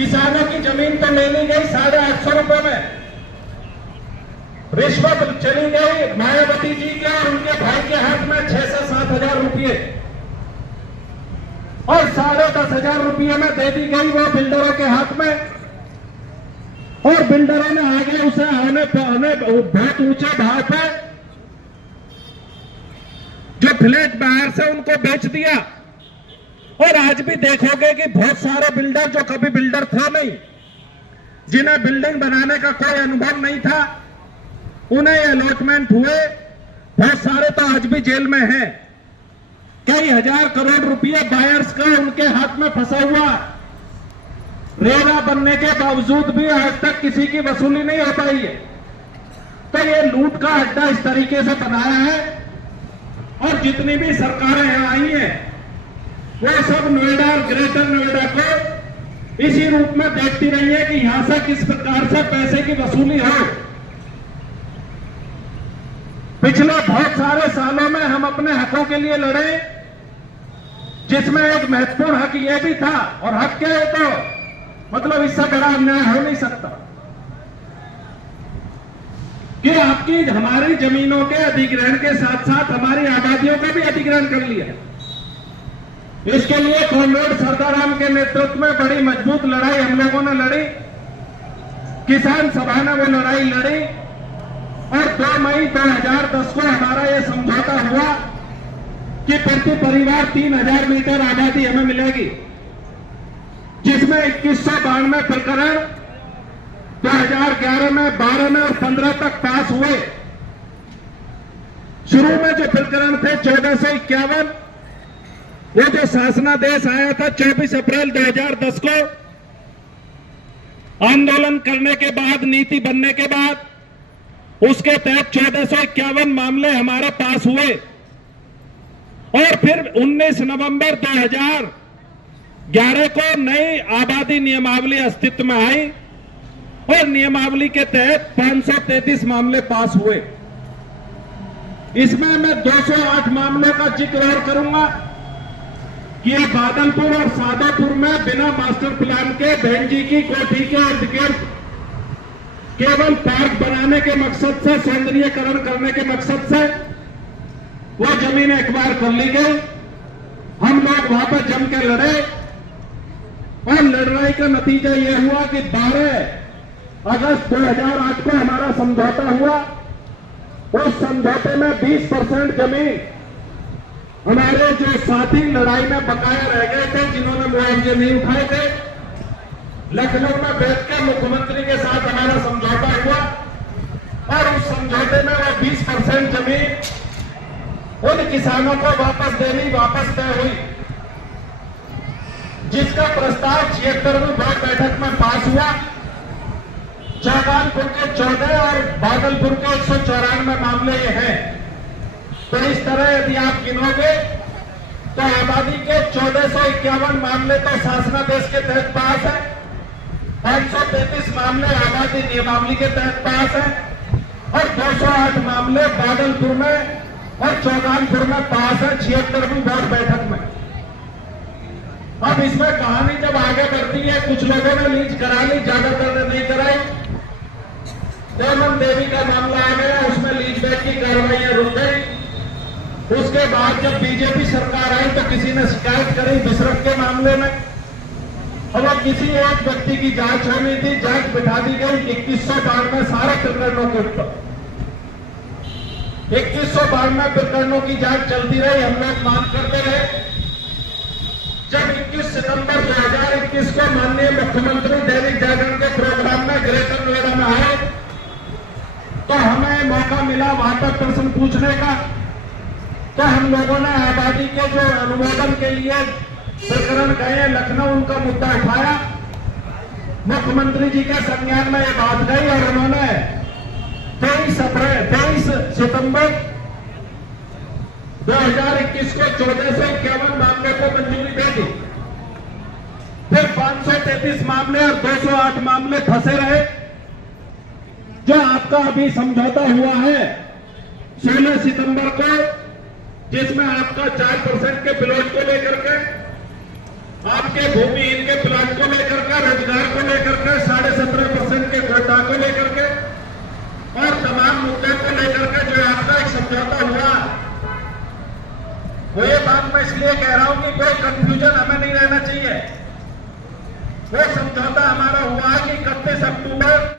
किसानों की जमीन तो ले ली गई 850 रुपए में, रिश्वत चली गई मायावती जी के और उनके भाई के हाथ में 6 से 7 हजार रुपये और 10,500 रुपये में दे दी गई वो बिल्डरों के हाथ में, और बिल्डरों ने आगे उसे आने बहुत ऊंचे भाव पे जो फ्लैट बाहर से उनको बेच दिया। और आज भी देखोगे कि बहुत सारे बिल्डर जो कभी बिल्डर थे नहीं, जिन्हें बिल्डिंग बनाने का कोई अनुभव नहीं था, उन्हें अलॉटमेंट हुए, बहुत सारे तो आज भी जेल में हैं। कई हजार करोड़ रुपए बायर्स का उनके हाथ में फंसा हुआ, रेरा बनने के बावजूद भी आज तक किसी की वसूली नहीं हो पाई है। तो ये लूट का अड्डा इस तरीके से बनाया है, और जितनी भी सरकारें यहां आई हैं वो सब नोएडा और ग्रेटर नोएडा को इसी रूप में देखती रही है कि यहां से किस प्रकार से पैसे की वसूली हो। पिछले बहुत सारे सालों में हम अपने हकों के लिए लड़े, जिसमें एक महत्वपूर्ण हक यह भी था, और हक क्या है तो मतलब इससे बड़ा अन्याय हो नहीं सकता कि आपकी हमारी जमीनों के अधिग्रहण के साथ साथ हमारी आबादियों का भी अधिग्रहण कर लिया। इसके लिए कॉमरेड सरदाराम के नेतृत्व में बड़ी मजबूत लड़ाई हम लोगों ने लड़ी, किसान सभा ने वो लड़ाई लड़ी, और 2 मई 2010 को हमारा ये समझौता हुआ कि प्रति परिवार 3000 मीटर आबादी हमें मिलेगी, जिसमें 2192 प्रकरण 2011 में, 12 में और 15 तक पास हुए। शुरू में जो प्रकरण थे 1451, वो जो शासनादेश आया था 24 अप्रैल 2010 को, आंदोलन करने के बाद, नीति बनने के बाद, उसके तहत 1451 मामले हमारे पास हुए, और फिर 19 नवंबर 2011 को नई आबादी नियमावली अस्तित्व में आई, और नियमावली के तहत 533 मामले पास हुए। इसमें मैं 208 मामलों का जिक्र और करूंगा कि बादलपुर और सादापुर में बिना मास्टर प्लान के भेंजी की कोठी के इर्द गिर्द केवल पार्क बनाने के मकसद से, सौंदर्यीकरण करने के मकसद से वो जमीन एक्वायर कर ली गई। हम लोग वहां पर जम के लड़े, और लड़ाई का नतीजा यह हुआ कि 12 अगस्त 2008 को हमारा समझौता हुआ। उस समझौते में 20% जमीन हमारे जो साथी लड़ाई में बकाया रह गए थे, जिन्होंने मुआवजे नहीं उठाए थे, लखनऊ में बैठ के मुख्यमंत्री के साथ हमारा समझौता हुआ, और उस समझौते में वो 20% जमीन उन किसानों को वापस तय हुई, जिसका प्रस्ताव 76वीं बोर्ड बैठक में पास हुआ। चौगानपुर के 14 और भागलपुर के 194 मामले ये हैं। तो इस तरह यदि आप गिनोगे तो आबादी के 1451 मामले तो शासनादेश के तहत पास है, 533 मामले आबादी नियमावली के तहत पास है, और 208 मामले भागलपुर में और चौगानपुर में पास है 76वीं बोर्ड बैठक में। अब इसमें कहानी जब आगे बढ़ती है, कुछ लोगों ने लीज करा ली, ज्यादातर ने नहीं कराई। देवमन देवी का मामला आ गया, उसमें लीज बैक की कार्रवाइयां रुक गई। उसके बाद जब बीजेपी सरकार आई तो किसी ने शिकायत करी बिसरत के मामले में, और अब किसी एक व्यक्ति की जांच होनी थी, जांच बिठा दी गई 2192 सारे प्रकरणों के ऊपर। 2192 प्रकरणों की जांच चलती रही, हम लोग मांग करते रहे। जब 21 सितंबर 2021 को माननीय मुख्यमंत्री दैनिक जागरण के प्रोग्राम में ग्रेटर नोएडा में आए, तो हमें मौका मिला वहां पर प्रश्न पूछने का। तो हम लोगों ने आबादी के जो अनुमोदन के लिए प्रकरण गए लखनऊ, उनका मुद्दा उठाया। मुख्यमंत्री जी के संज्ञान में ये बात गई, और उन्होंने 23 सितंबर 2021 को 1451 मामले को मंजूरी दे दी। फिर 533 मामले और 208 मामले फंसे रहे। जो आपका अभी समझौता हुआ है 16 सितंबर को, जिसमें आपका 4% के प्लॉट को लेकर के आपके भूमिहीन के प्लॉट को लेकर के, रोजगार को लेकर के, 17.5% के कोटा को लेकर के और तमाम मुद्दों को लेकर के जो आपका एक समझौता हुआ, वो ये बात मैं इसलिए कह रहा हूं कि कोई कंफ्यूजन हमें नहीं रहना चाहिए। वो समझौता हमारा हुआ कि 31 अक्टूबर